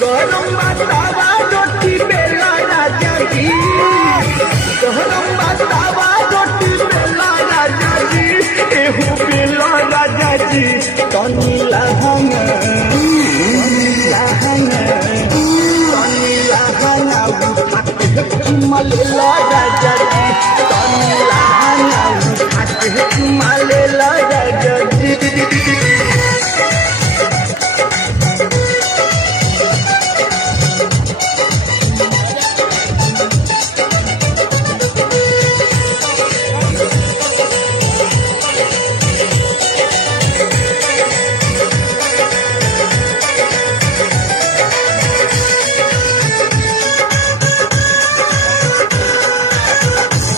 गरम बतावा रोटी बेला राजा जी, गरम बतावा रोटी बेला राजा जी, एहू बेला राजा जी, तनी लहंगा मलेला राजा जी, तनी लहंगा मलेला राजा जी।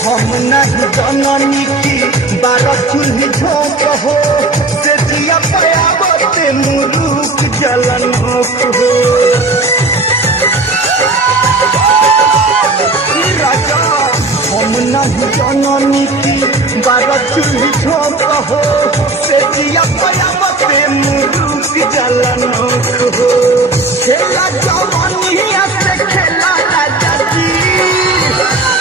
हम नहीं जननी की बारह चूल्ही झोंक हो, से जिया पयावते मुरुक जलन हो। राजा हम नहीं जननी की बारह चूल्ही झोंक हो, से जिया पयावते मुरुक जलन हो। खेला जवानिया से खेला राजा जी,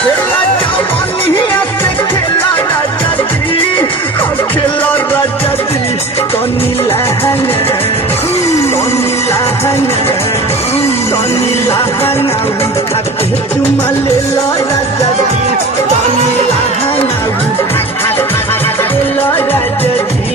खेला जवानिया से खेला राजा जी, खेला राजा जी, तनी लहंगा खाते चुमा लेला राजा जी, तनी लहंगा लेला राजा जी।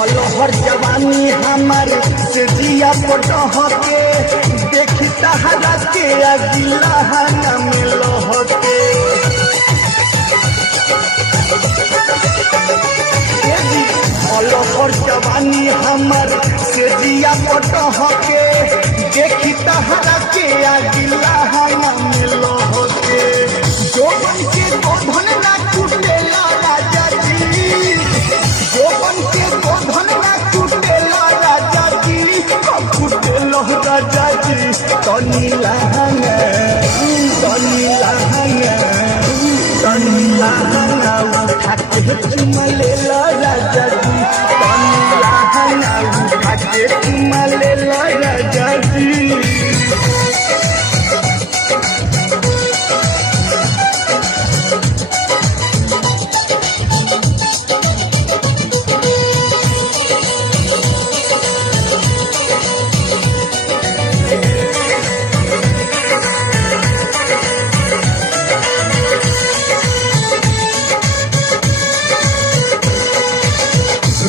अलहर जवानी हमार से जिया पटहके, देखी तहरा के अगिला में लहके। अलहर जवानी हमार से जिया पटहके, देखी तहरा के अगिला में लहके। जोबन के गोधन ना टूटेला राजा जी, जोबन के गोधन ना टूटेला राजा जी, टूटेला राजा जी, तनी लहंगा खाते चुमा लेला राजा जी, तनी लहंगा खाते चुमा लेला राजा जी।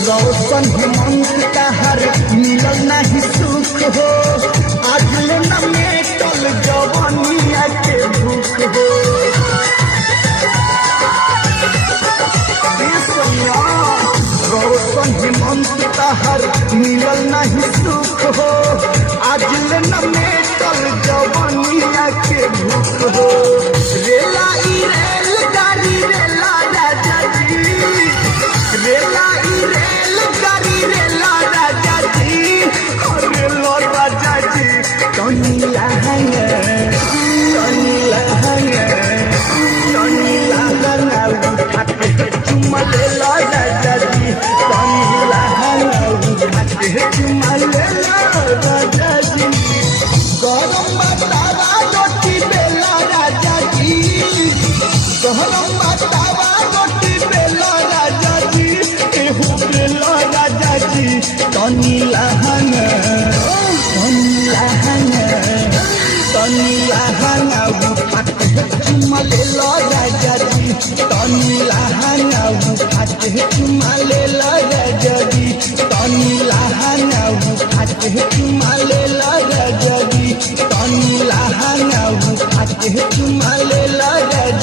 रौशन हेमंत तहर मिलल नहीं सुख हो, आज न मेटल जवानिया के भूख हो। रौशन हेमंत तहर मिलल नहीं सुख हो, आज न मेटल जवानिया के भूख हो। रेला ई रेल गाड़ी रेला राजा जी, रेला ई रेल गाड़ी रेला राजा जी, रेला राजा जी, तनी लहंगा खाते चुमा लेला राजा जी, तनी लहंगा खाते चुमा लेला राजा जी। गरम बतावा रोटी बेला राजा जी, गरम बतावा रोटी बेला राजा जी, एहू बेला राजा जी, तनी लहंगा खाते चुमा लेला राजा जी, तनी लहंगा खाते चुमा लेला राजा जी, तनी लहंगा खाते चुमा लेला राजा जी, तनी लहंगा खाते चुमा लेला राजा।